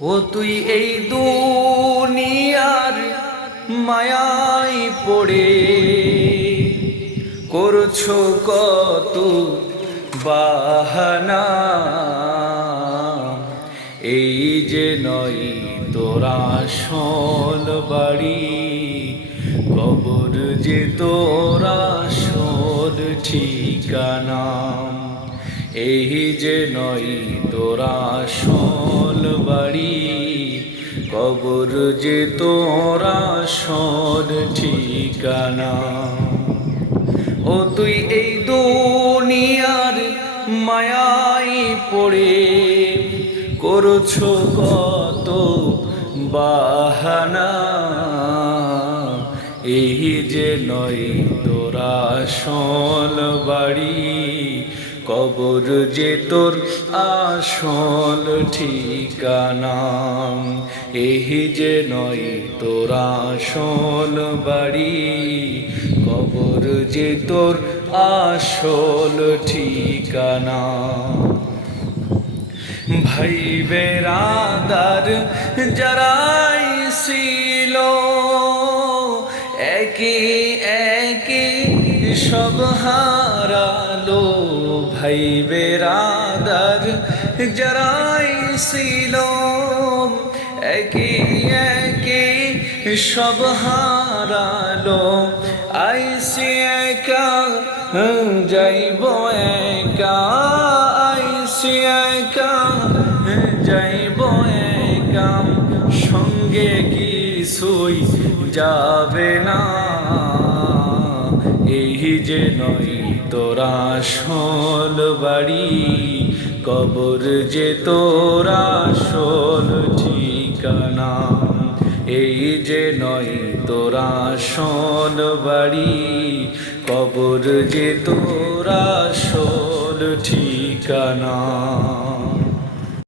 ও তুই এই দুনিয়ার মায়ায় পড়ে করছো কত বাহানা, এই যে নয় তোর আসল বাড়ি, কবর যে তোর আসল ঠিকানা। এই যে নয় তোর আসল বাড়ি, কবর যে তোর আসল ঠিকানা। ও তুই এই দুনিয়ার মায়ায় পড়ে করছো কত বাহানা, এই যে নয় তোর আসল বাড়ি, কবর যে তোর আসল ঠিকানা। এই যে নয় তোর আসল বাড়ি, কবর যে তোর আসল ঠিকানা। ভাই বেরাদার যারাই ছিল একে একে সব হারালো। ভাই বেরাদার যারাই ছিল একে একে সব হারালো। আইসি একা যাইব একা, আইসি একা যাইব একা, সঙ্গে কিছুই যাবে না। এই যে নয় তোর আসল বাড়ি, কবর যে তোর আসল ঠিকানা। এই যে নয় তোর আসল বাড়ি, কবর যে তোর আসল ঠিকানা।